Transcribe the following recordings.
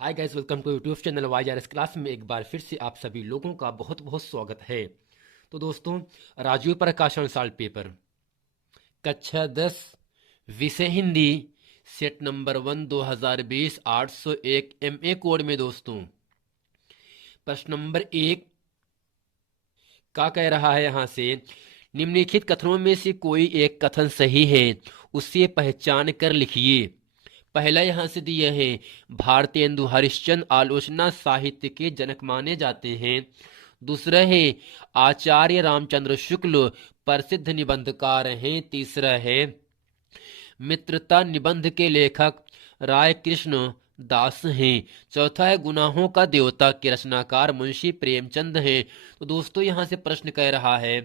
Hi guys, welcome to YouTube channel YRS class में एक बार फिर से आप सभी लोगों का बहुत बहुत स्वागत है। तो दोस्तों, राजीव प्रकाशन साल पेपर कक्षा 10 विषय Hindi set number 1 2020 801 MA code में दोस्तों प्रश्न नंबर 1 का कह रहा है यहाँ से, निम्नलिखित कथनों में से कोई एक कथन सही है, उसे पहचान कर लिखिए। पहला यहां से दिया है, भारतेंदु हरिश्चंद्र आलोचना साहित्य के जनक माने जाते हैं। दूसरा है, आचार्य रामचंद्र शुक्ल प्रसिद्ध निबंधकार हैं। तीसरा है, मित्रता निबंध के लेखक राय कृष्ण दास हैं। चौथा है, गुनाहों का देवता के रचनाकार मुंशी प्रेमचंद हैं। तो दोस्तों यहां से प्रश्न कह रहा है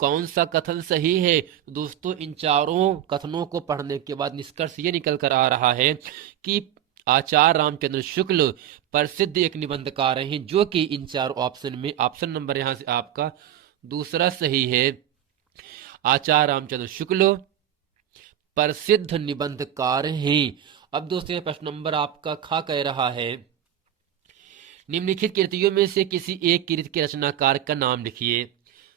कौन सा कथन सही है। दोस्तों इन चारों कथनों को पढ़ने के बाद निष्कर्ष ये निकल कर आ रहा है कि आचार्य रामचंद्र शुक्ल प्रसिद्ध एक निबंधकार हैं, जो कि इन चारों ऑप्शन में ऑप्शन नंबर यहां से आपका दूसरा सही है। आचार्य रामचंद्र शुक्ल प्रसिद्ध निबंधकार हैं। अब दोस्तों प्रश्न नंबर आपका खा कह रहा है, निम्नलिखित कृतियों में से किसी एक कृति के रचनाकार का नाम लिखिए।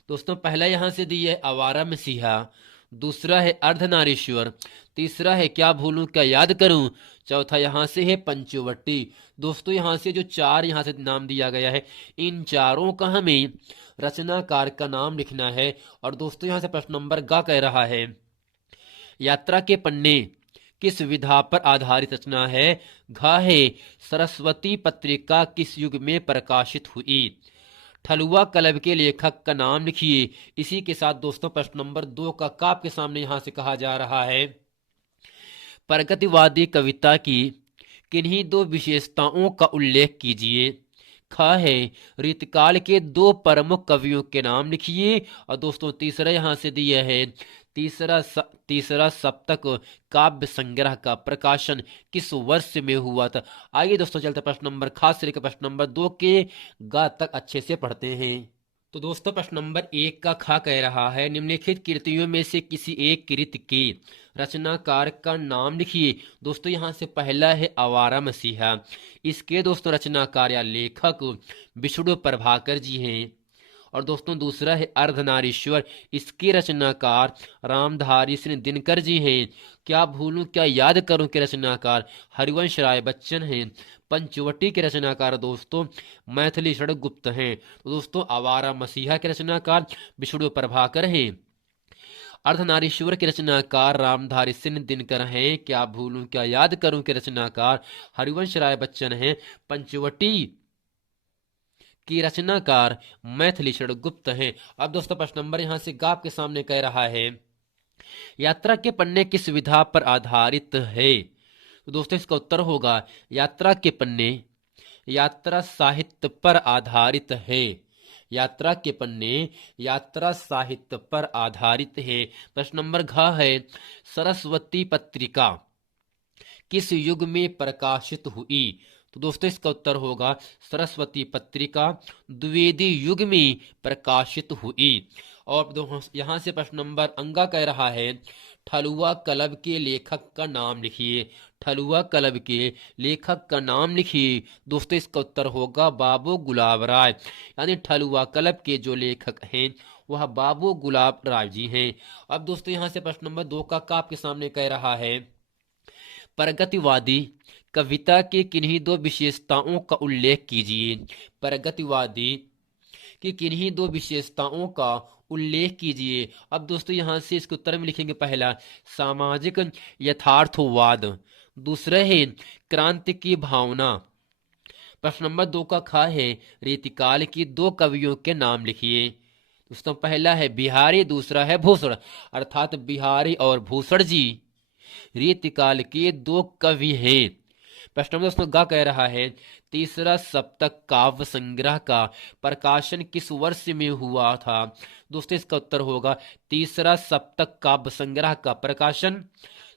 दोस्तों पहला यहां से दी है आवारा मसीहा, दूसरा है अर्धनारीश्वर, तीसरा है क्या भूलूं क्या याद करूं, चौथा यहां से है पंचवटी। दोस्तों यहां से जो चार यहां से नाम दिया गया है, इन चारों का हमें रचनाकार का नाम लिखना है। और दोस्तों यहां से प्रश्न नंबर ग कह रहा है, यात्रा के पन्ने किस विधा पर आधारित रचना है। घ है, सरस्वती पत्रिका किस युग में प्रकाशित हुई। ठलुआ क्लब के लेखक का नाम लिखिए। इसी के साथ दोस्तों प्रश्न नंबर 2 का आपके सामने यहां से कहा जा रहा है, प्रगतिवादी कविता की किन्हीं दो विशेषताओं का उल्लेख कीजिए। ख है, रीतकाल के दो प्रमुख कवियों के नाम लिखिए। और दोस्तों तीसरा यहां से दिया है, तीसरा सप्तक काव्य संग्रह का प्रकाशन किस वर्ष में हुआ था। आइए दोस्तों चलते प्रश्न नंबर खास से लेकर प्रश्न नंबर 2 के गा तक अच्छे से पढ़ते हैं। तो दोस्तों प्रश्न नंबर 1 का खा कह रहा है, निम्नलिखित कृतियों में से किसी एक कृति के रचनाकार का नाम लिखिए। दोस्तों यहां से पहला है आवारा मसीहा, इसके दोस्तों रचनाकार या लेखक विष्णु प्रभाकर जी हैं। और दोस्तों दूसरा है अर्धनारीश्वर, इसके रचनाकार रामधारी सिंह दिनकर जी हैं। क्या भूलूं क्या याद करूं के रचनाकार हरिवंश राय बच्चन हैं। पंचवटी के रचनाकार दोस्तों मैथिली षड गुप्त हैं। तो दोस्तों आवारा मसीहा के रचनाकार विष्णु प्रभाकर हैं। अर्धनारीश्वर के रचनाकार रामधारी सिंह दिनकर हैं। क्या भूलूं क्या याद करूं के रचनाकार हरिवंश राय बच्चन हैं। पंचवटी की रचनाकार मैथिली षड गुप्त हैं। अब दोस्तों प्रश्न नंबर यहां से गाप के सामने कह रहा है, यात्रा के पन्ने किस विधा पर आधारित है। तो दोस्तों इसका उत्तर होगा, यात्रा के पन्ने यात्रा साहित्य पर आधारित है। यात्रा के पन्ने यात्रा साहित्य पर आधारित है। प्रश्न नंबर घ है, सरस्वती पत्रिका किस युग में प्रकाशित हुई। तो दोस्तों इसका उत्तर होगा, सरस्वती पत्रिका द्विवेदी युग में प्रकाशित हुई। और यहां से प्रश्न नंबर अंगा कह रहा है, ठलुआ क्लब के लेखक का नाम लिखिए। ठलुआ क्लब के लेखक का नाम लिखिए। दोस्तों इसका उत्तर होगा बाबू गुलाब राय, यानी ठलुआ क्लब के जो लेखक हैं वह बाबू गुलाब राय जी हैं। अब दोस्तों यहां से प्रश्न नंबर 2 का आपके सामने कह रहा है, प्रगतिवादी कविता की किन्हीं दो विशेषताओं का उल्लेख कीजिए। प्रगतिवादी की किन्हीं दो विशेषताओं का उल्लेख कीजिए। अब दोस्तों यहां से इसके उत्तर में लिखेंगे, पहला सामाजिक यथार्थवाद, दूसरा है क्रांति की भावना। प्रश्न नंबर 2 का खा है, रीतिकाल की दो कवियों के नाम लिखिए। दोस्तों पहला है बिहारी, दूसरा है भूषण, अर्थात बिहारी और भूषण जी रीतिकाल के दो कवि हैं। प्रश्न नंबर दोस्तों गा कह रहा है, तीसरा सप्तक काव्य संग्रह का प्रकाशन किस वर्ष में हुआ था। दोस्तों इसका उत्तर होगा, तीसरा सप्तक काव्य संग्रह का प्रकाशन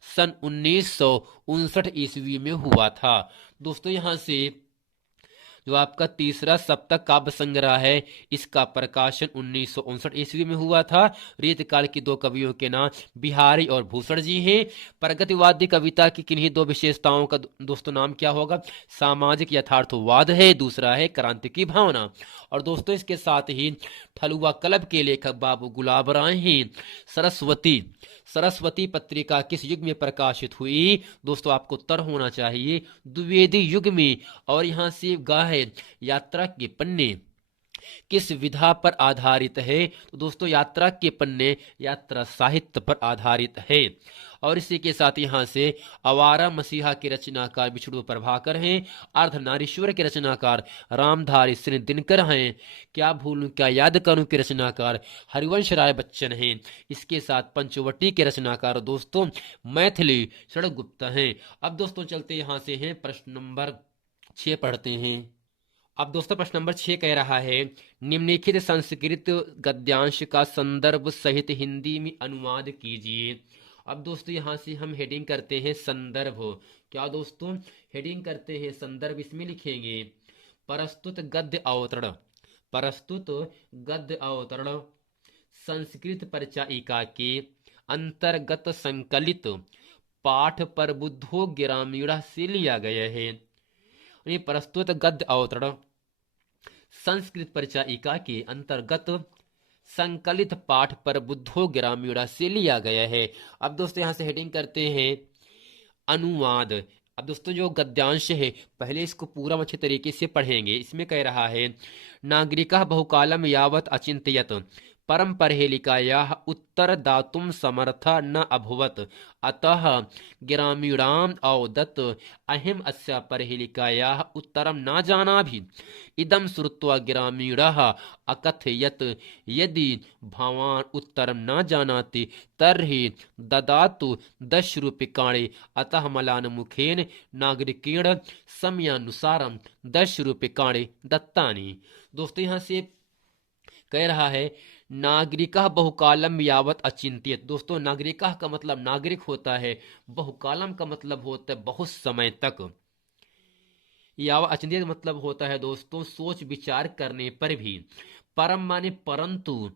सन 1959 ईस्वी में हुआ था। दोस्तों यहां से जो आपका तीसरा सप्तक काव्य संग्रह है, इसका प्रकाशन 1959 ईस्वी में हुआ था। रीतकाल की दो कवियों के नाम बिहारी और भूषण जी हैं। प्रगतिवादी कविता की किन्हीं दो विशेषताओं का दोस्तों नाम क्या होगा? सामाजिक यथार्थवाद है, दूसरा है क्रांति की भावना। और दोस्तों इसके साथ ही ठलुआ कलब के लेखक बाबू गुलाब राय हैं। सरस्वती सरस्वती पत्रिका किस युग में प्रकाशित हुई? दोस्तों आपको उत्तर होना चाहिए द्विवेदी युग में। और यहां से गाहे यात्रा के पन्ने किस विधा पर आधारित है? तो दोस्तों यात्रा के पन्ने यात्रा साहित्य पर आधारित है। और इसी के साथ यहाँ से आवारा मसीहा के रचनाकार विष्णु प्रभाकर हैं। अर्धनारीश्वर के रचनाकार रामधारी सिंह दिनकर हैं। क्या भूलूं क्या याद करूं के रचनाकार हरिवंश राय बच्चन हैं। इसके साथ पंचवटी के रचनाकार दोस्तों मैथिली शरण गुप्ता हैं। अब दोस्तों चलते यहाँ से हैं प्रश्न नंबर 6 पढ़ते हैं। अब दोस्तों प्रश्न नंबर 6 कह रहा है, निम्नलिखित संस्कृत गद्यांश का संदर्भ सहित हिंदी में अनुवाद कीजिए। अब दोस्तों यहां से हम हेडिंग करते हैं संदर्भ। क्या दोस्तों हेडिंग करते हैं संदर्भ, इसमें लिखेंगे प्रस्तुत गद्य अवतरण। प्रस्तुत गद्य अवतरण संस्कृत परिचायिका के अंतर्गत संकलित पाठ प्रबुद्धो ग्रामीण से लिया गया है। ये प्रस्तुत गद्य अवतरण संस्कृत परिचायिका के अंतर्गत संकलित पाठ प्रबुद्धो ग्रामीण से लिया गया है। अब दोस्तों यहां से हेडिंग करते हैं अनुवाद। अब दोस्तों जो गद्यांश है पहले इसको पूरा अच्छे तरीके से पढ़ेंगे। इसमें कह रहा है, नागरिकः बहुकालम यावत् अचिंतयत् परम परहेलिकायाः उत्तर दातुं समर्था न अभवत् अतः ग्रामीणाम् अवदत् अहम् अस्या परहेलिकायाः उत्तरं न जानामि। इदं श्रुत्वा ग्रामीणः अकथयत् यदि भवान् उत्तरं न जानाति तर्हि ददातु 10 रूप्यकाणि। अतः मलानमुखेन नागरिकेण समयानुसारं 10 रूप्यकाणि दत्तानि। दोस्तों यहाँ से कह रहा है नागरिकः बहुकालम यावत अचिंत्यत। दोस्तों नागरिकः का मतलब नागरिक होता है, बहुकालम का मतलब होता है बहुत समय तक, यावत अचिंत्यत मतलब होता है दोस्तों सोच विचार करने पर भी। परम माने परंतु,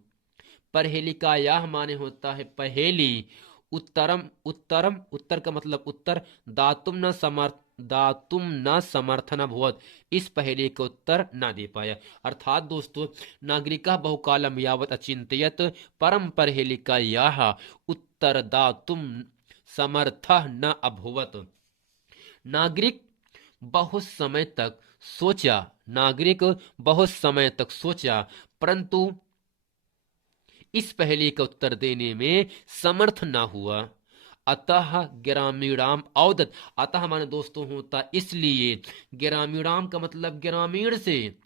परहेलिकायाः माने होता है पहेली, उत्तरम उत्तरम उत्तर का मतलब उत्तर, दातुम न समर्थन भवत इस पहेली का उत्तर ना दे पाया। अर्थात दोस्तों नागरिका बहुकालम यावत अचिंतयत परम परहेलिकायाः उत्तर दातुम समर्थ न अभवत। नागरिक बहुत समय तक सोचा, नागरिक बहुत समय तक सोचा परंतु इस पहेली का उत्तर देने में समर्थ ना हुआ। अतः ग्रामीणाम अवदत, अतः माने दोस्तों होता इसलिए, ग्रामीणाम का मतलब ग्रामीण से,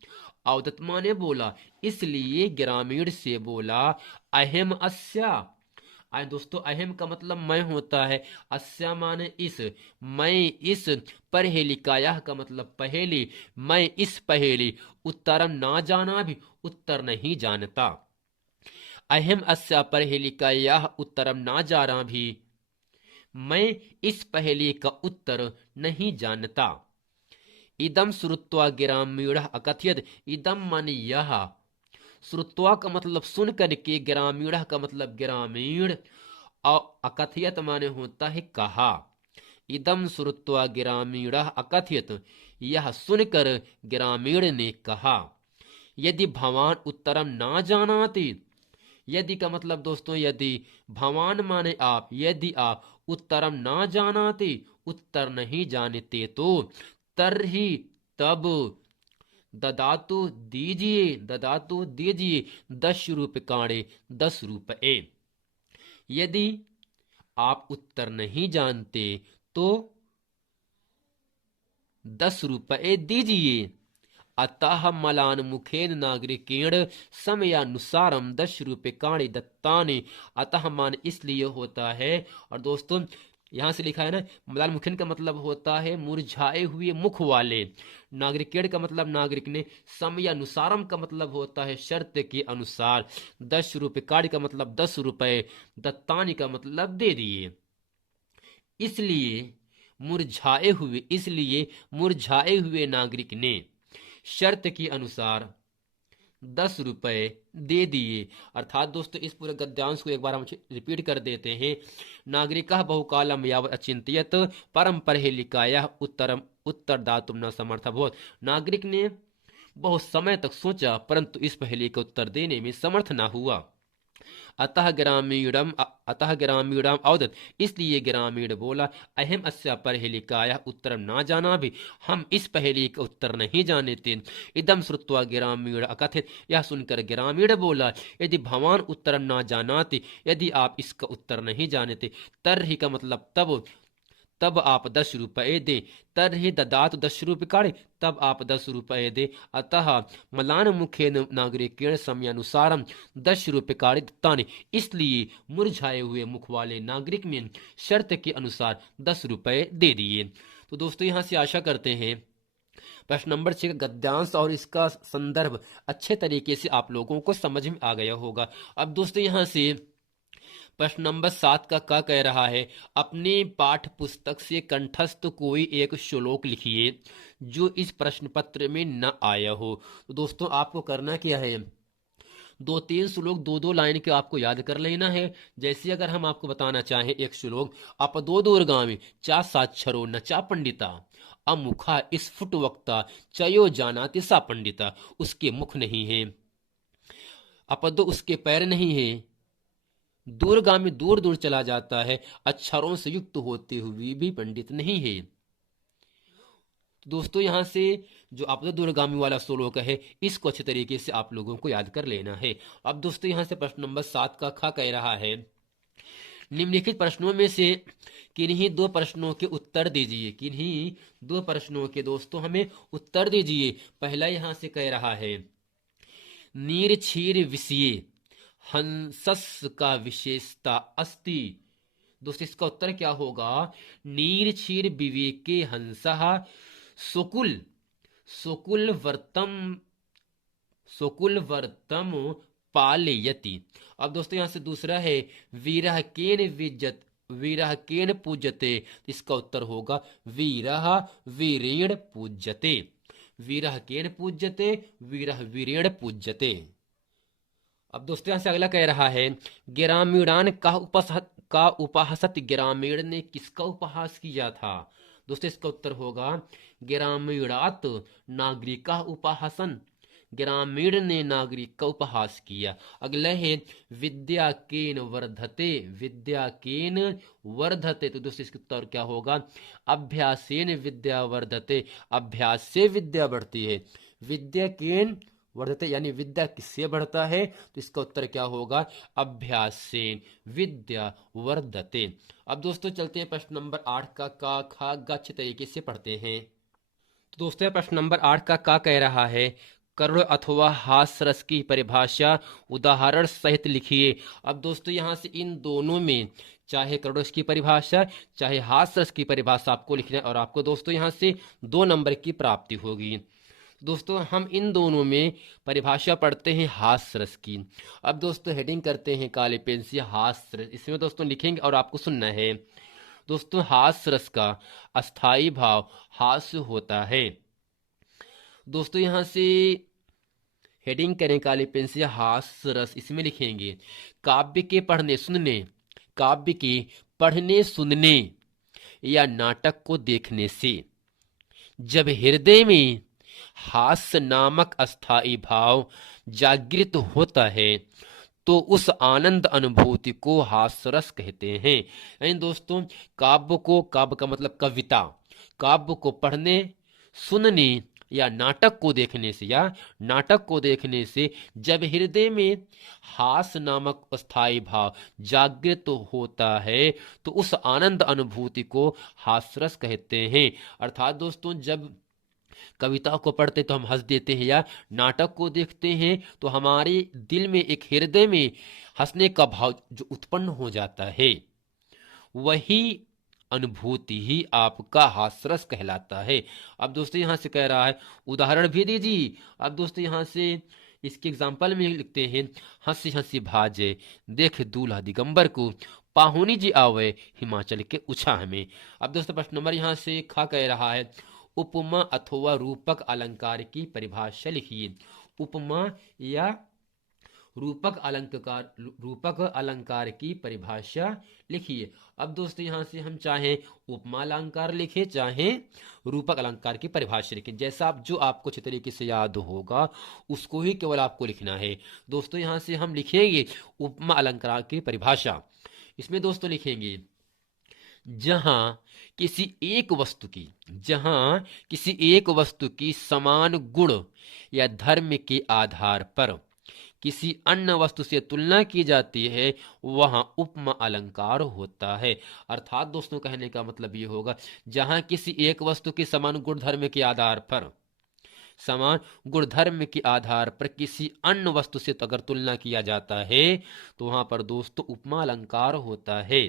अवदत माने बोला, इसलिए ग्रामीण से बोला अहम अस्या। आए दोस्तों अहम का मतलब मैं होता है, अस्या माने इस, मैं इस, परहेलिकाया का मतलब पहेली, मैं इस पहेली, उत्तरम ना जाना भी उत्तर नहीं जानता। अहम अस्या परहेलिकायाः उत्तरम ना जाना भी, मैं इस पहेली का उत्तर नहीं जानता। इदम श्रुत्वा ग्रामीणः अकथयत्, इदम माने यह, श्रुत्वा का मतलब सुन करके, ग्रामीणः का मतलब ग्रामीण, और अकथयत माने होता है कहा। इदम श्रुत्वा ग्रामीणः अकथयत्, यह सुनकर ग्रामीण ने कहा। यदि भवान उत्तरम ना जानाति, यदि का मतलब दोस्तों यदि, भवान माने आप, यदि आप उत्तरम ना जानाते उत्तर नहीं जानते तो, तरही तब, ददातु दीजिए, ददातु दीजिए 10 रूप्यकाणि 10 रुपए। यदि आप उत्तर नहीं जानते तो 10 रुपए दीजिए। अतः मलान मुखेन नागरिकेण समयानुसारम 10 रूप्यकाणि दत्तानि। अतः मान इसलिए होता है, और दोस्तों यहां से लिखा है ना, मलान मुखेन का मतलब होता है मुरझाए हुए मुख वाले, नागरिकेण का मतलब नागरिक ने, समयानुसारम का मतलब होता है शर्त के अनुसार, 10 रूप्यकाणि का मतलब 10 रुपए, दत्तानि का मतलब दे दिए। इसलिए मुरझाए हुए नागरिक ने शर्त के अनुसार 10 रुपए दे दिए। अर्थात दोस्तों इस पूरे गद्यांश को एक बार हम रिपीट कर देते हैं। नागरिकः बहुकालम यावत् अचिंत्यत परम परहेलिकायाः उत्तरम उत्तरदातुं न समर्थभवत्। नागरिक ने बहुत समय तक सोचा परंतु इस पहेली का उत्तर देने में समर्थ ना हुआ। अतः ग्रामीणम अवदत्, इसलिए ग्रामीण बोला, अहम अस्या परहेलिकाया उत्तरम ना जाना भी, हम इस पहेली का उत्तर नहीं जानते। इदम श्रुत्वा ग्रामीण अकथित, यह सुनकर ग्रामीण बोला, यदि भवान उत्तरम ना जानाति, यदि आप इसका उत्तर नहीं जानते, तर्हि का मतलब तब आप 10 रुपये दे। तर्हि ददातु 10 रूप्यकाणि, तब आप 10 रुपये दे। अतः मलान मुखेन नागरिकेण समयानुसारम 10 रूप्यकाणि दत्तानि, इसलिए मुरझाए हुए मुख वाले नागरिक में शर्त के अनुसार 10 रुपये दे दिए। तो दोस्तों यहाँ से आशा करते हैं प्रश्न नंबर 6 का गद्यांश और इसका संदर्भ अच्छे तरीके से आप लोगों को समझ में आ गया होगा। अब दोस्तों यहाँ से प्रश्न नंबर 7 का क्या कह रहा है, अपने पाठ पुस्तक से कंठस्थ कोई एक श्लोक लिखिए जो इस प्रश्न पत्र में न आया हो। तो दोस्तों आपको करना क्या है, 2-3 श्लोक 2-2 लाइन के आपको याद कर लेना है। जैसे अगर हम आपको बताना चाहें एक श्लोक, आप 2 दूरगामी चा साक्षरो न चा पंडिता अमुखा स्फुट वक्ता चयो जानाति सा पंडिता। उसके मुख नहीं है, अपदो उसके पैर नहीं है, दूरगामी दूर दूर चला जाता है, अक्षरों से युक्त होते हुए भी पंडित नहीं है। तो दोस्तों यहाँ से जो आपदा दूरगामी वाला श्लोक है, इसको अच्छे तरीके से आप लोगों को याद कर लेना है। अब दोस्तों यहाँ से प्रश्न नंबर 7 का खा कह रहा है, निम्नलिखित प्रश्नों में से किन्हीं 2 प्रश्नों के उत्तर दीजिए। किन्हीं 2 प्रश्नों के दोस्तों हमें उत्तर दीजिए। पहला यहाँ से कह रहा है, नीर क्षीर विषय हंसस का विशेषता अस्ति। दोस्तों इसका उत्तर क्या होगा, नीर क्षीर विवेके हंसः सुकुल वर्तम पालयति। अब दोस्तों यहां से दूसरा है, वीरः केन पूज्यते। इसका उत्तर होगा वीरः वीरेण पूज्यते। वीरः केन पूज्यते, वीरः वीरेण पूज्यते। अब दोस्तों यहां से अगला कह रहा है, ग्रामीणान का उपहासत। ग्रामीण ने किसका उपहास किया था। दोस्तों इसका उत्तर होगा ग्रामीणात नागरिका उपहासन। ग्रामीण ने नागरिक का उपहास किया। अगला है, विद्या केन वर्धते। विद्या केन वर्धते। तो दोस्तों इसका उत्तर क्या होगा, अभ्यासेन विद्या वर्धते। अभ्यास से विद्या बढ़ती है। विद्या केन वर्धते यानी विद्या किससे बढ़ता है, तो इसका उत्तर क्या होगा, अभ्यास से विद्या वर्धते। अब दोस्तों चलते हैं प्रश्न नंबर 8 का खा गा अच्छे तरीके से पढ़ते हैं। तो दोस्तों प्रश्न नंबर 8 का कह रहा है, करुण अथवा हास्य रस की परिभाषा उदाहरण सहित लिखिए। अब दोस्तों यहाँ से इन दोनों में चाहे करुण रस की परिभाषा चाहे हास्य रस की परिभाषा आपको लिखना है और आपको दोस्तों यहाँ से 2 नंबर की प्राप्ति होगी। दोस्तों हम इन दोनों में परिभाषा पढ़ते हैं हास्य रस की। अब दोस्तों हेडिंग करते हैं काले पेन से हास्य रस। इसमें दोस्तों लिखेंगे और आपको सुनना है। दोस्तों हास्य रस का अस्थाई भाव हास्य होता है। दोस्तों यहाँ से हेडिंग करें काले पेन से हास्य रस। इसमें लिखेंगे, काव्य के पढ़ने सुनने या नाटक को देखने से जब हृदय में हास्य नामक अस्थाई भाव जागृत होता है तो उस आनंद अनुभूति को हास्यरस कहते हैं। यानी दोस्तों काव्य का मतलब कविता, काव्य को पढ़ने सुनने या नाटक को देखने से जब हृदय में हास्य नामक अस्थाई भाव जागृत होता है तो उस आनंद अनुभूति को हास्यरस कहते हैं। अर्थात दोस्तों जब कविता को पढ़ते तो हम हंस देते हैं या नाटक को देखते हैं तो हमारे दिल में एक हृदय में हंसने का भाव जो उत्पन्न हो जाता है, वही अनुभूति ही आपका हास्यरस कहलाता है। अब दोस्तों यहां से कह रहा है उदाहरण भी दीजिए। अब दोस्तों यहां से इसके एग्जाम्पल में लिखते हैं, हंसी हंसी भाजे देख दूल्हा दिगंबर को, पाहुनी जी आवे हिमाचल के उछाह में। अब दोस्तों प्रश्न नंबर यहां से खा कह रहा है, उपमा अथवा रूपक अलंकार की परिभाषा लिखिए। उपमा या रूपक अलंकार की परिभाषा लिखिए। अब दोस्तों यहां से हम चाहे उपमा अलंकार लिखे, चाहे रूपक अलंकार की परिभाषा लिखें, जैसा आप जो आपको अच्छे तरीके से याद होगा उसको ही केवल आपको लिखना है। दोस्तों यहां से हम लिखेंगे उपमा अलंकार की परिभाषा। इसमें दोस्तों लिखेंगे जहां किसी एक वस्तु की समान गुण या धर्म के आधार पर किसी अन्य वस्तु से तुलना की जाती है वहां उपमा अलंकार होता है। अर्थात दोस्तों कहने का मतलब ये होगा, जहां किसी एक वस्तु की समान गुण धर्म के आधार पर किसी अन्य वस्तु से अगर तुलना किया जाता है तो वहां पर दोस्तों उपमा अलंकार होता है।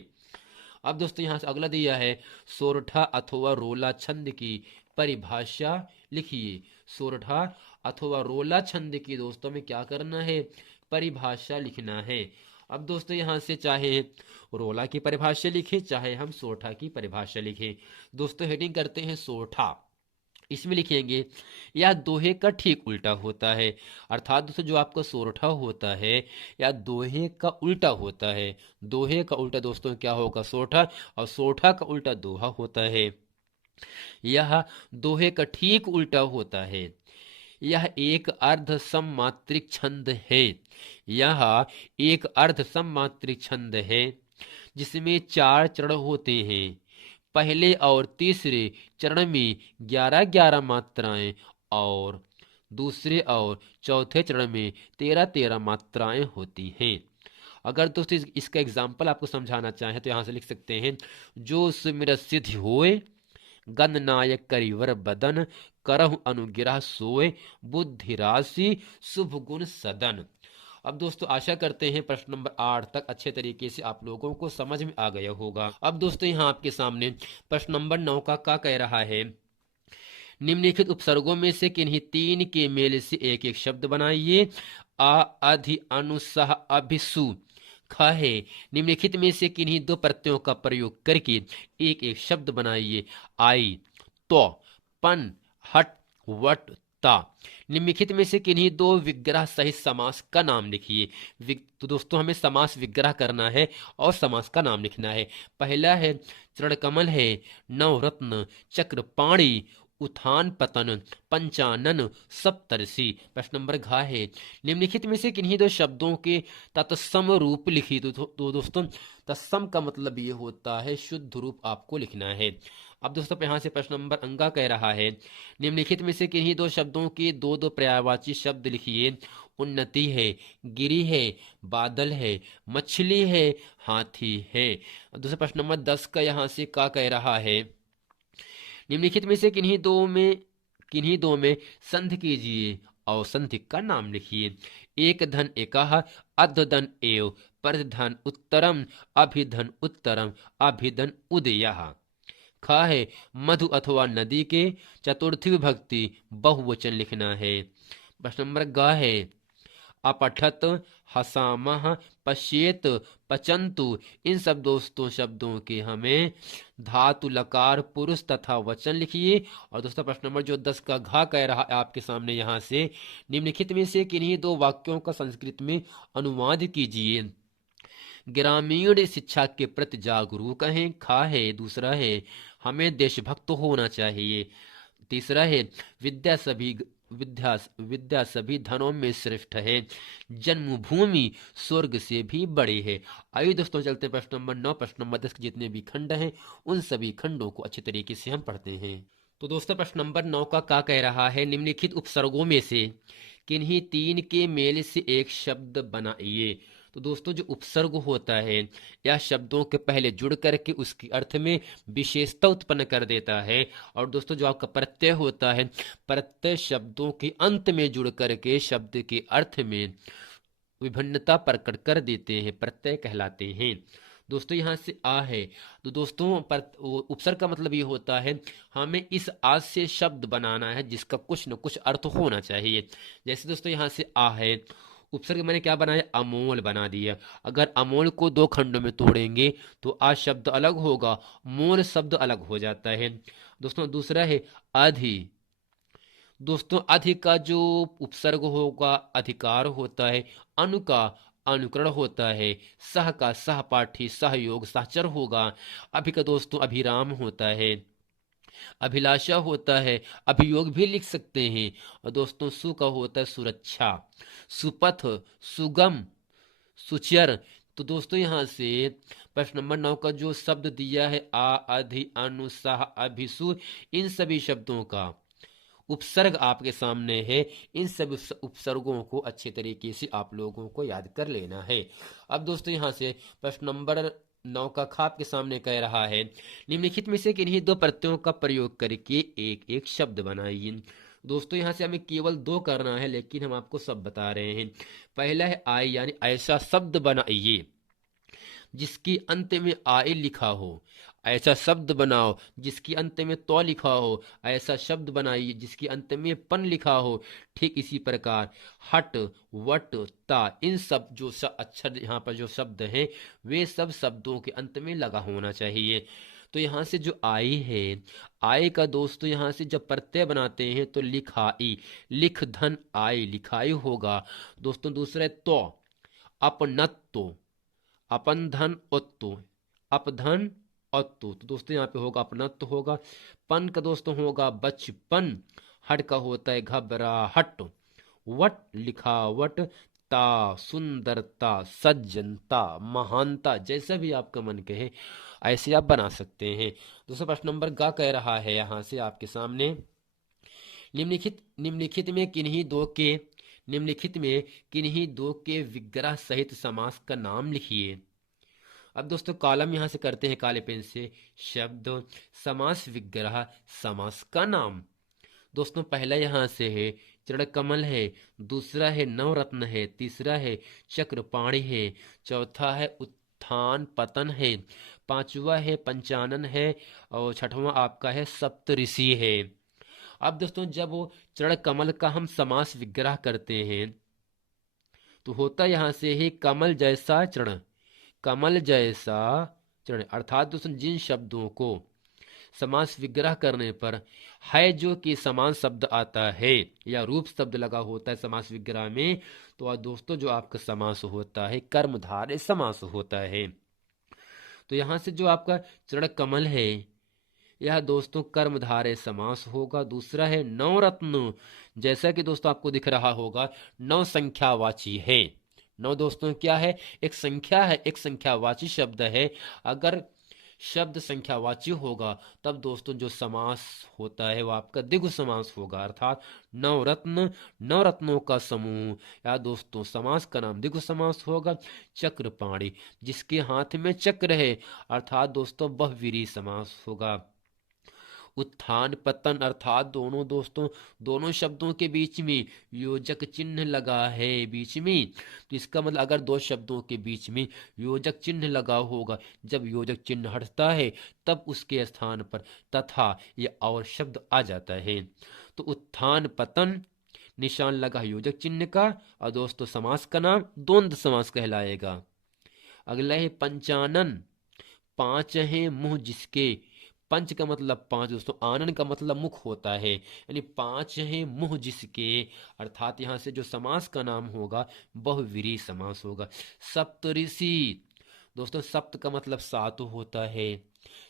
अब दोस्तों यहां से अगला दिया है सोरठा अथवा रोला छंद की परिभाषा लिखिए। सोरठा अथवा रोला छंद की दोस्तों में क्या करना है, परिभाषा लिखना है। अब दोस्तों यहां से चाहे रोला की परिभाषा लिखे, चाहे हम सोरठा की परिभाषा लिखे। दोस्तों हेडिंग करते हैं सोरठा। इसमें लिखेंगे यह दोहे का ठीक उल्टा होता है। अर्थात दोस्तों जो आपका सोरठा होता है या दोहे का उल्टा होता है। दोहे का उल्टा दोस्तों क्या होगा, सोरठा, और सोरठा का उल्टा दोहा होता है। यह दोहे का ठीक उल्टा होता है। यह एक अर्ध सममात्रिक छंद है। यह एक अर्ध सममात्रिक छंद है जिसमें 4 चरण होते हैं। पहले और तीसरे चरण में 11-11 मात्राएं और दूसरे और चौथे चरण में 13-13 मात्राएं होती हैं। अगर दोस्तों इसका एग्जाम्पल आपको समझाना चाहें तो यहां से लिख सकते हैं, जो सुमिर सिद्धि होए गणनायक करिवर बदन करहु अनुग्रह सोए बुद्धि राशि शुभ गुण सदन। अब दोस्तों आशा करते हैं प्रश्न नंबर 8 तक अच्छे तरीके से आप लोगों को समझ में आ गया होगा। अब दोस्तों यहाँ आपके सामने प्रश्न नंबर 9 का क्या कह रहा है, निम्नलिखित उपसर्गों में से किन्हीं 3 के मेल से एक एक शब्द बनाइए। आ अधि अनु सह अभिसु ख है। निम्नलिखित में से किन्हीं 2 प्रत्ययों का प्रयोग करके एक एक शब्द बनाइए। आई, तो, पन, हट, वट, ता। निम्नलिखित में से किन्हीं 2 विग्रह सहित समास का नाम लिखिए। तो दोस्तों हमें समास विग्रह करना है और समास का नाम लिखना है। पहला है चरणकमल है, नवरत्न, चक्रपाणी, उत्थान पतन, पंचानन, सप्तर्षि। प्रश्न नंबर घ है, निम्नलिखित में से किन्हीं 2 शब्दों के तत्सम रूप लिखिए। तो दोस्तों तत्सम का मतलब ये होता है शुद्ध रूप आपको लिखना है। अब दोस्तों यहां से प्रश्न नंबर अंगा कह रहा है, निम्नलिखित में से किन्हीं 2 शब्दों के 2-2 पर्यायवाची शब्द लिखिए। उन्नति है, गिरी है, बादल है, मछली है, हाथी है। दूसरा प्रश्न नंबर 10 का यहां से क्या कह रहा है, निम्नलिखित में से किन्हीं दो में संधि कीजिए और संधि का नाम लिखिए। एक धन एकह, अधधन एव, परधन उत्तरम, अभिधन उत्तरम, अभिधन उदयः। ख है मधु अथवा नदी के चतुर्थी विभक्ति बहुवचन लिखना है। प्रश्न नंबर ग है अपठत, हसामह, पश्येत, पचंतु। इन सब दोस्तों शब्दों के हमें धातु लकार पुरुष तथा वचन लिखिए। और दोस्तों प्रश्न नंबर जो 10 का घा कह रहा है आपके सामने, यहां से निम्नलिखित में से किन्हीं 2 वाक्यों का संस्कृत में अनुवाद कीजिए। ग्रामीण शिक्षा के प्रति जागरूक हैं, खा है। दूसरा है हमें देशभक्त होना चाहिए। तीसरा है विद्या सभी धनों में श्रेष्ठ है, जन्मभूमि स्वर्ग से भी बड़ी है। आइए दोस्तों चलते हैं प्रश्न नंबर 9। प्रश्न नंबर 10 के जितने भी खंड हैं उन सभी खंडों को अच्छे तरीके से हम पढ़ते हैं। तो दोस्तों प्रश्न नंबर 9 का क्या कह रहा है, निम्नलिखित उपसर्गों में से किन्हीं 3 के मेल से एक शब्द बनाइए। तो दोस्तों जो उपसर्ग होता है यह शब्दों के पहले जुड़ करके उसके अर्थ में विशेषता उत्पन्न कर देता है। और दोस्तों जो आपका प्रत्यय होता है, प्रत्यय शब्दों के अंत में जुड़ करके शब्द के अर्थ में विभिन्नता प्रकट कर देते हैं, प्रत्यय कहलाते हैं। दोस्तों यहाँ से आ है, तो दोस्तों उपसर्ग का मतलब ये होता है हमें इस आज से शब्द बनाना है जिसका कुछ न कुछ अर्थ होना चाहिए। जैसे दोस्तों यहाँ से आ है, उपसर्ग मैंने क्या बनाया, अमोल बना दिया। अगर अमोल को दो खंडों में तोड़ेंगे तो आ शब्द अलग होगा, मोल शब्द अलग हो जाता है। दोस्तों दूसरा है अधि। दोस्तों अधि का जो उपसर्ग होगा अधिकार होता है, अनु का अनुकरण होता है, सह का सहपाठी सहयोग सहचर होगा, अभि का दोस्तों अभिराम होता है, अभिलाषा होता है, अभियोग भी लिख सकते हैं। और दोस्तों सु का होता है सुरक्षा, सुपथ, सुगम, सुचिर। तो दोस्तों यहाँ से प्रश्न नंबर 9 का जो शब्द दिया है आ अधि अनु सह अभिसु, इन सभी शब्दों का उपसर्ग आपके सामने है। इन सब उपसर्गों को अच्छे तरीके से आप लोगों को याद कर लेना है। अब दोस्तों यहाँ से प्रश्न नंबर 9 का खा आपके सामने कह रहा है, निम्नलिखित में से किन्हीं दो प्रत्ययों का प्रयोग करके एक एक शब्द बनाइए। दोस्तों यहाँ से हमें केवल दो करना है, लेकिन हम आपको सब बता रहे हैं। पहला है आय, यानी ऐसा शब्द बनाइए जिसकी अंत में आय लिखा हो। ऐसा शब्द बनाओ जिसकी अंत में तो लिखा हो। ऐसा शब्द बनाइए जिसकी अंत में पन लिखा हो। ठीक इसी प्रकार हट, वट, ता, इन सब जो अक्षर यहाँ पर जो शब्द हैं वे सब शब्दों के अंत में लगा होना चाहिए। तो यहाँ से जो आई है, आई का दोस्तों यहाँ से जब प्रत्यय बनाते हैं तो लिखाई, लिख धन आई, लिखाई होगा। दोस्तों दूसरा है तो, अपनत्तो, अपन धन उत्तो, अपधन उत्तो। तो दोस्तों यहाँ पे होगा अपनत्व होगा। पन का दोस्तों होगा बचपन, हट का होता है घबराहट, वट लिखावट, ता सुंदरता, सज्जनता, महानता, जैसा भी आपका मन कहे ऐसे आप बना सकते हैं। दूसरा प्रश्न नंबर गा कह रहा है यहाँ से आपके सामने, निम्नलिखित में किन्हीं दो के निम्नलिखित में किन्हीं दो के विग्रह सहित समास का नाम लिखिए। अब दोस्तों कॉलम यहां से करते हैं काले पेन से, शब्द, समास, विग्रह, समास का नाम। दोस्तों पहला यहां से है चरण कमल है, दूसरा है नवरत्न है, तीसरा है चक्रपाणी है, चौथा है उत्थान पतन है, पांचवा है पंचानन है, और छठवां आपका है सप्तऋषि है। अब दोस्तों जब वो चरण कमल का हम समास विग्रह करते हैं तो होता यहां से है कमल जैसा चरण, कमल जैसा चरण, अर्थात दोस्तों जिन शब्दों को समास विग्रह करने पर है जो कि समान शब्द आता है या रूप शब्द लगा होता है समास विग्रह में, तो वह दोस्तों जो आपका समास होता है कर्मधारय समास होता है। तो यहां से जो आपका चरण कमल है यह दोस्तों कर्मधारय समास होगा। दूसरा है नवरत्न, जैसा कि दोस्तों आपको दिख रहा होगा नव संख्यावाची है। नौ दोस्तों क्या है, एक संख्या है, एक संख्यावाची शब्द है। अगर शब्द संख्यावाची होगा तब दोस्तों जो समास होता है वह आपका द्विगु समास होगा, अर्थात नवरत्न, नवरत्नों का समूह, या दोस्तों समास का नाम द्विगु समास होगा। चक्रपाणी, जिसके हाथ में चक्र है, अर्थात दोस्तों बहुव्रीहि समास होगा। उत्थान पतन, अर्थात दोनों दोस्तों दोनों शब्दों के बीच में योजक चिन्ह लगा है बीच में, तो इसका मतलब अगर दो शब्दों के बीच में योजक चिन्ह लगा होगा, जब योजक चिन्ह हटता है तब उसके स्थान पर तथा ये और शब्द आ जाता है। तो उत्थान पतन निशान लगा योजक चिन्ह का, और दोस्तों समास का नाम द्वंद्व समास कहलाएगा। अगला है पंचानन, पांच है मुंह जिसके, पंच का मतलब पांच दोस्तों, आनन का मतलब मुख होता है, यानी पांच है मुंह जिसके, अर्थात यहां से जो समास का नाम होगा बहुव्रीहि समास होगा। सप्तऋषि, दोस्तों सप्त का मतलब सात होता है,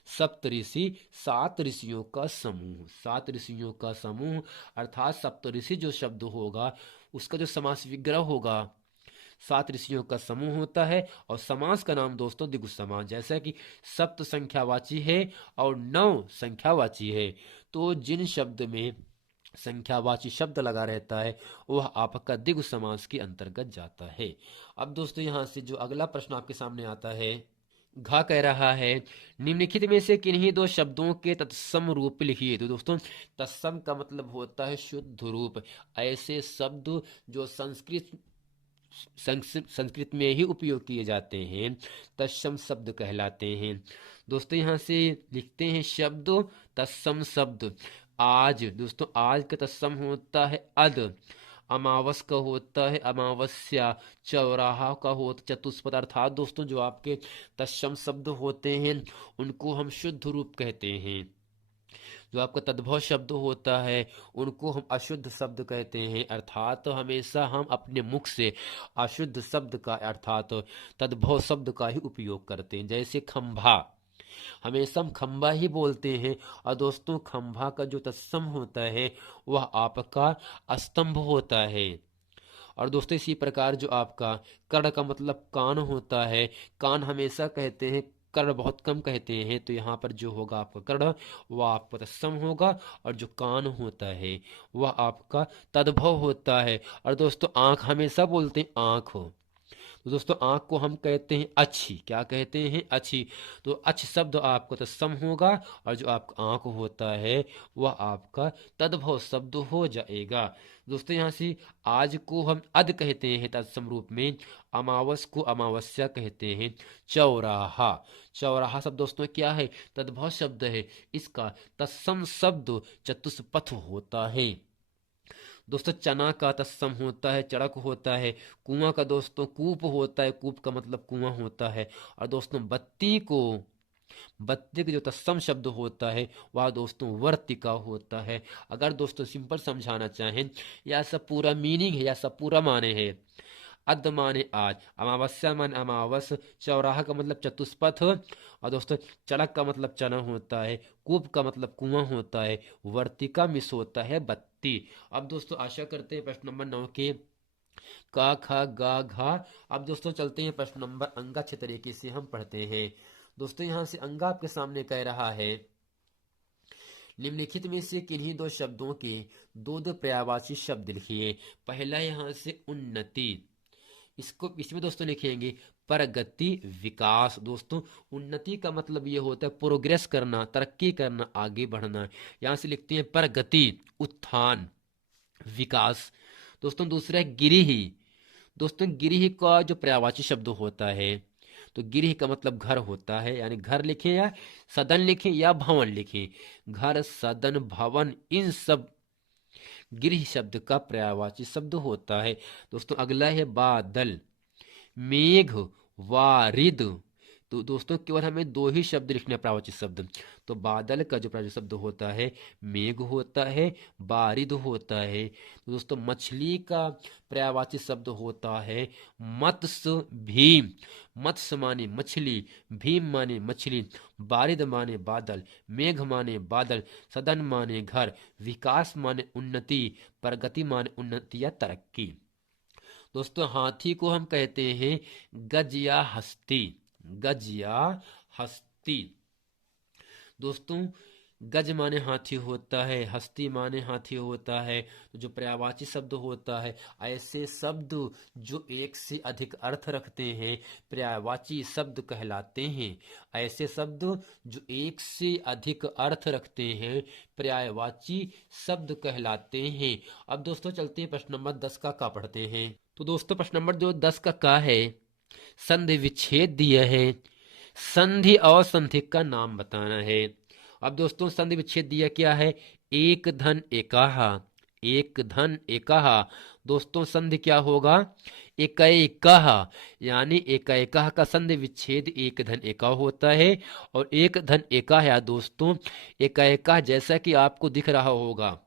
सप्तऋषि सात ऋषियों का समूह, सात ऋषियों का समूह, अर्थात सप्तऋषि जो शब्द होगा उसका जो समास विग्रह होगा सात ऋषियों का समूह होता है। और समास का नाम दोस्तों द्विगु समास, जैसा कि सप्त संख्यावाची है और नौ संख्यावाची है, तो जिन शब्द में संख्यावाची शब्द लगा रहता है वह आपका द्विगु समास के अंतर्गत जाता है। अब दोस्तों यहां से जो अगला प्रश्न आपके सामने आता है, घा कह रहा है निम्नलिखित में से किन्हीं दो शब्दों के तत्सम रूप लिखिए। तो दोस्तों तत्सम का मतलब होता है शुद्ध रूप, ऐसे शब्द जो संस्कृत में ही उपयोग किए जाते हैं तत्सम शब्द कहलाते हैं। दोस्तों यहां से लिखते हैं शब्द तत्सम शब्द। आज, दोस्तों आज का तत्सम होता है अद, अमावस का होता है अमावस्या, चौराहा का होता चतुष्पद। अर्थात दोस्तों जो आपके तत्सम शब्द होते हैं उनको हम शुद्ध रूप कहते हैं। जो आपका तद्भव शब्द होता है उनको हम अशुद्ध शब्द कहते हैं। अर्थात हमेशा हम अपने मुख से अशुद्ध शब्द का अर्थात तद्भव शब्द का ही उपयोग करते हैं। जैसे खंभा, हमेशा हम खंभा ही बोलते हैं। और दोस्तों खंभा का जो तत्सम होता है वह आपका स्तंभ होता है। और दोस्तों इसी प्रकार जो आपका कर्ण का मतलब कान होता है, कान हमेशा कहते हैं, कर्ण बहुत कम कहते हैं। तो यहाँ पर जो होगा आपका कर्ण वह आपका तत्सम होगा, और जो कान होता है वह आपका तद्भव होता है। और दोस्तों आंख हमेशा बोलते हैं आंख हो, तो दोस्तों आंख को हम कहते हैं अच्छी। क्या कहते हैं? अच्छी। तो अच्छ शब्द आपका तत्सम होगा, और जो आपका आंख होता है वह आपका तद्भव शब्द हो जाएगा। दोस्तों यहाँ से आज को हम अद कहते हैं तत्सम रूप में, अमावस को अमावस्या कहते हैं। चौराहा, चौराहा शब्द दोस्तों क्या है? तद्भव शब्द है। इसका तत्सम शब्द चतुष्पथ होता है। दोस्तों चना का तत्सम होता है चड़क होता है। कुआं का दोस्तों कूप होता है, कूप का मतलब कुआं होता है। और दोस्तों बत्ती का जो तत्सम शब्द होता है वह दोस्तों वर्तिका होता है। अगर दोस्तों सिंपल समझाना चाहें, या सब पूरा मीनिंग है या सब पूरा माने है। अद माने आज, अमावस्या माने अमावस, चौराहा का मतलब चतुष्पथ, और दोस्तों चड़क का मतलब चना होता है, कूप का मतलब कुआं होता है, वर्तिका मिस होता है बत्ती। अब दोस्तों आशा करते हैं प्रश्न नंबर 9 के का खा गा घा। अब दोस्तों चलते हैं प्रश्न नंबर अंगा, अच्छे तरीके से हम पढ़ते हैं। दोस्तों यहाँ से अंगा आपके सामने कह रहा है, निम्नलिखित में से किन्हीं दो शब्दों के दो दो पर्यायवाची शब्द लिखिए। पहला यहाँ से उन्नति, इसको इसमें दोस्तों लिखेंगे प्रगति विकास। दोस्तों उन्नति का मतलब ये होता है प्रोग्रेस करना, तरक्की करना, आगे बढ़ना। यहां से लिखते हैं प्रगति उत्थान विकास। दोस्तों दूसरा है गिरिही। दोस्तों गिरिही का जो पर्यायवाची शब्द होता है, तो गिरिह का मतलब घर होता है, यानी घर लिखें या सदन लिखें या भवन लिखें, घर सदन भवन इन सब गिरिह शब्द का पर्यायवाची शब्द होता है। दोस्तों अगला है बादल, मेघ, वारिद। तो दोस्तों केवल हमें दो ही शब्द लिखने हैं पर्यायवाची शब्द। तो बादल का जो पर्यायवाची शब्द होता है मेघ होता है, बारिद होता है। तो दोस्तों मछली का पर्यायवाची शब्द होता है मत्स्य भीम। मत्स्य माने मछली, भीम माने मछली, बारिद माने बादल, मेघ माने बादल, सदन माने घर, विकास माने उन्नति, प्रगति माने उन्नति या तरक्की। दोस्तों हाथी को हम कहते हैं गज या हस्ती, गज या हस्ती। दोस्तों गज माने हाथी होता है, हस्ती माने हाथी होता है। तो जो पर्यायवाची शब्द होता है, ऐसे शब्द जो एक से अधिक अर्थ रखते हैं पर्यायवाची शब्द कहलाते हैं। ऐसे शब्द जो एक से अधिक अर्थ रखते हैं पर्यायवाची शब्द कहलाते हैं। अब दोस्तों चलते हैं प्रश्न नंबर 10 का पढ़ते हैं। तो दोस्तों प्रश्न नंबर जो 10 का है, संधि विच्छेद दिया है, संधि और संधि का नाम बताना है। अब दोस्तों संधि विच्छेद दिया क्या है? एक धन एकाहा, एक धन एकाहा। दोस्तों संधि क्या होगा? एकैकह, यानी एकैकह का संधि विच्छेद एक धन एका होता है। और एक धन एका है दोस्तों एकैकह, जैसा कि आपको दिख रहा होगा,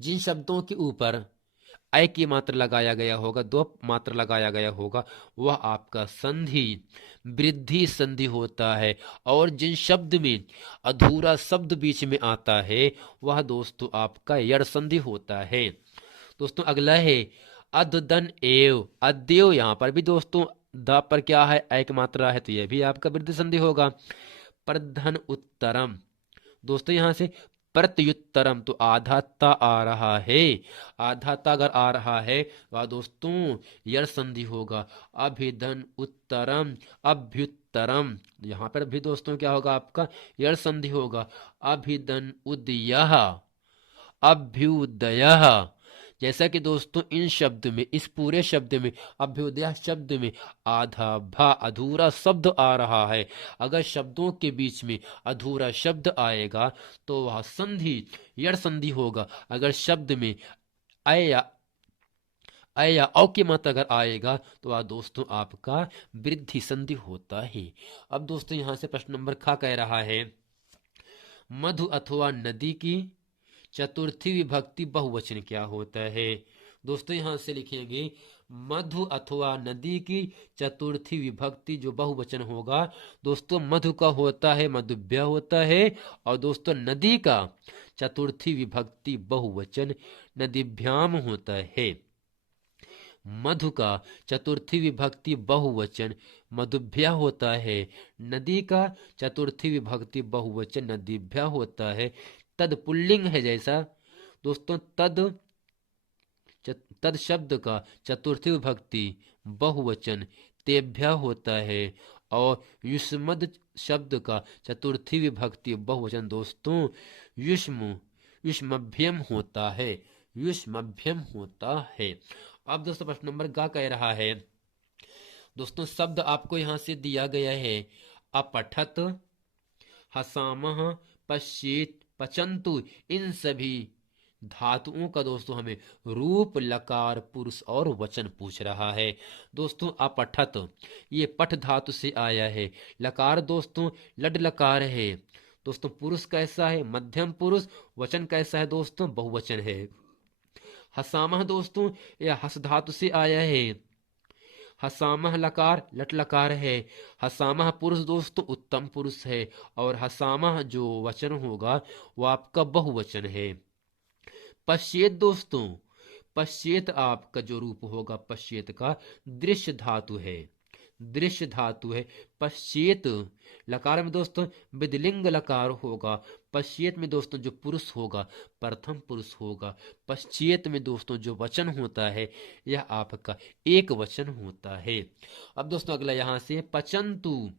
जिन शब्दों के ऊपर ऐ की मात्रा लगाया गया होगा, दो मात्रा लगाया गया होगा, वह आपका संधि वृद्धि संधि होता है। और जिन शब्द में अधूरा शब्द बीच में आता है वह दोस्तों आपका यड़ संधि होता है। दोस्तों अगला है अददन एव, अद्यव। यहाँ पर भी दोस्तों द पर क्या है? एक मात्रा है, तो यह भी आपका वृद्धि संधि होगा। प्रधन उत्तरम, दोस्तों यहाँ से प्रत्युत्तरम, तो आधा ता आ रहा है, आधा ता अगर आ रहा है वह दोस्तों यड़ संधि होगा। अभिधन उत्तरम, अभ्युत्तरम, यहाँ पर भी दोस्तों क्या होगा? आपका यड़ संधि होगा। अभिधन उदयः, अभ्युदयः। जैसा कि दोस्तों इन शब्द में, इस पूरे शब्द में, अभ्युदय शब्द में आधा भा अधूरा शब्द आ रहा है। अगर शब्दों के बीच में अधूरा शब्द आएगा तो वह संधि यड़ संधि होगा। अगर शब्द में अय या अ या औ की मात्रा अगर आएगा तो वह दोस्तों आपका वृद्धि संधि होता है। अब दोस्तों यहाँ से प्रश्न नंबर ख कह रहा है मधु अथवा नदी की चतुर्थी विभक्ति बहुवचन क्या होता है। दोस्तों यहाँ से लिखेंगे मधु अथवा नदी की चतुर्थी विभक्ति जो बहुवचन होगा दोस्तों मधु का होता है मधुभ्य होता है, और दोस्तों नदी का चतुर्थी विभक्ति बहुवचन नदीभ्याम होता है। मधु का चतुर्थी विभक्ति बहुवचन मधुभ्या होता है, नदी का चतुर्थी विभक्ति बहुवचन नदीभ्या होता है। तद पुल्लिंग है जैसा दोस्तों तद शब्द का चतुर्थी विभक्ति बहुवचन तेभ्या होता है, और युष्मद शब्द का चतुर्थी विभक्ति बहुवचन दोस्तों युष्मभ्यम होता है, युष्मभ्यम होता है। अब दोस्तों प्रश्न नंबर गा कह रहा है दोस्तों शब्द आपको यहां से दिया गया है अपठत, हसामह, पश्येत, पचंतु, इन सभी धातुओं का दोस्तों हमें रूप लकार पुरुष और वचन पूछ रहा है। दोस्तों अपठत ये पठ धातु से आया है, लकार दोस्तों लड लकार है, दोस्तों पुरुष कैसा है मध्यम पुरुष, वचन कैसा है दोस्तों बहुवचन है। हसामह दोस्तों यह हस धातु से आया है, हसामह लकार लट लकार है, हसामह पुरुष दोस्तों उत्तम पुरुष है, और हसामह जो वचन होगा वो आपका बहुवचन है। पश्चेत दोस्तों पश्चेत आपका जो रूप होगा पश्चेत का दृश्य धातु है, दृश्य धातु है। पश्चेत लकार में दोस्तों विधिलिंग लकार होगा, पश्चेत में दोस्तों जो पुरुष होगा प्रथम पुरुष होगा, पश्चेत में दोस्तों जो वचन होता है यह आपका एक वचन होता है। अब दोस्तों अगला यहां से पचंतु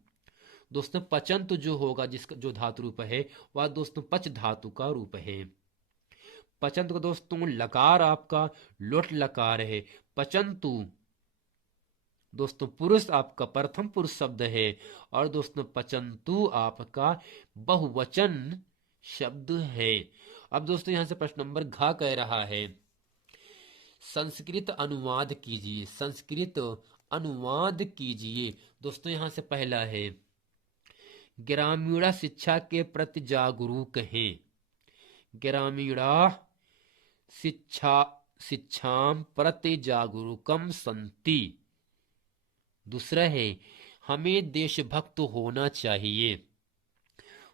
दोस्तों पचंतु जो होगा जिसका जो धातु रूप है वह दोस्तों पच धातु का रूप है। पचंतु का दोस्तों लकार आपका लोट लकार है, पचंतु दोस्तों पुरुष आपका प्रथम पुरुष शब्द है, और दोस्तों पचंतु आपका बहुवचन शब्द है। अब दोस्तों यहां से प्रश्न नंबर घ कह रहा है संस्कृत अनुवाद कीजिए, संस्कृत अनुवाद कीजिए। दोस्तों यहां से पहला है ग्रामीण शिक्षा के प्रति जागरूक हैं, ग्रामीण शिक्षाम प्रति जागरूकम संति। दूसरा है हमें देशभक्त होना चाहिए,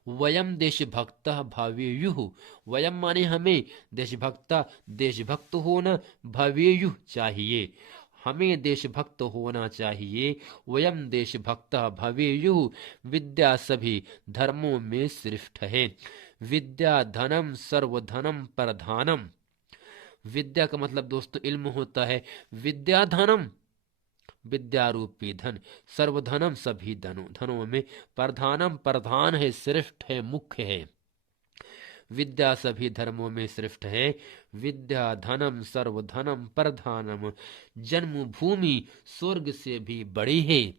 वयम देशभक्त भवेयुः, वयम माने हमें देशभक्त होना, भवेयुः चाहिए, हमें देशभक्त होना चाहिए, वयम देशभक्त भवेयुः। विद्या सभी धर्मों में श्रेष्ठ है, विद्या धनम सर्वधनम प्रधानम। विद्या का मतलब दोस्तों इल्म होता है, विद्या धनम विद्या रूपी धन, सर्वधनम सभी धनों में, प्रधानम प्रधान है श्रेष्ठ है मुख्य है, विद्या सभी धर्मों में श्रेष्ठ है, विद्या धनम सर्वधनम प्रधानम। जन्मभूमि स्वर्ग से भी बड़ी है,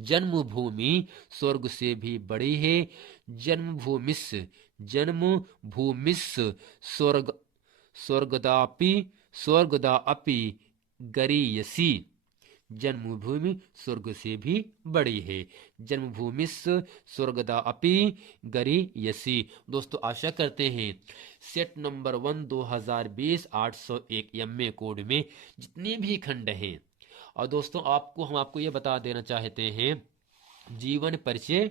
जन्मभूमि स्वर्ग से भी बड़ी है, जन्मभूमिस स्वर्ग स्वर्गदा अपि गरीयसी। जन्मभूमि स्वर्ग से भी बड़ी है, जन्मभूमि स्वर्गदा अपि गरीयसी। दोस्तों आशा करते हैं सेट नंबर 1 2020 801 एमए कोड में जितने भी खंड हैं, और दोस्तों हम आपको ये बता देना चाहते हैं जीवन परिचय,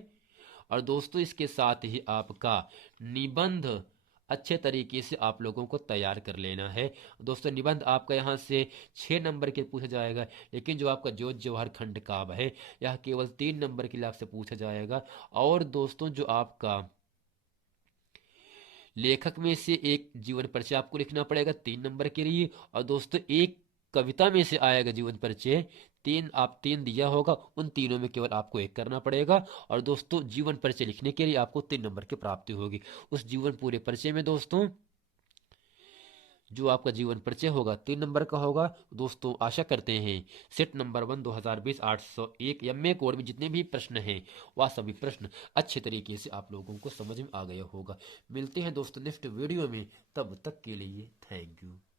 और दोस्तों इसके साथ ही आपका निबंध अच्छे तरीके से आप लोगों को तैयार कर लेना है। दोस्तों निबंध आपका यहाँ से 6 नंबर के पूछा जाएगा, लेकिन जो आपका ज्योत जवाहर खंड काव्य है यह केवल 3 नंबर के लिए आपसे पूछा जाएगा। और दोस्तों जो आपका लेखक में से एक जीवन परिचय आपको लिखना पड़ेगा 3 नंबर के लिए, और दोस्तों एक कविता में से आएगा जीवन परिचय, 3 दिया होगा, उन तीनों में केवल आपको एक करना पड़ेगा। और दोस्तों जीवन परिचय लिखने के लिए आपको 3 नंबर की प्राप्ति होगी। उस जीवन पूरे परिचय में दोस्तों जो आपका जीवन परिचय होगा 3 नंबर का होगा। दोस्तों आशा करते हैं सेट नंबर 1 2020 801 एमए कोड में जितने भी प्रश्न हैं वह सभी प्रश्न अच्छे तरीके से आप लोगों को समझ में आ गया होगा। मिलते हैं दोस्तों नेक्स्ट वीडियो में, तब तक के लिए थैंक यू।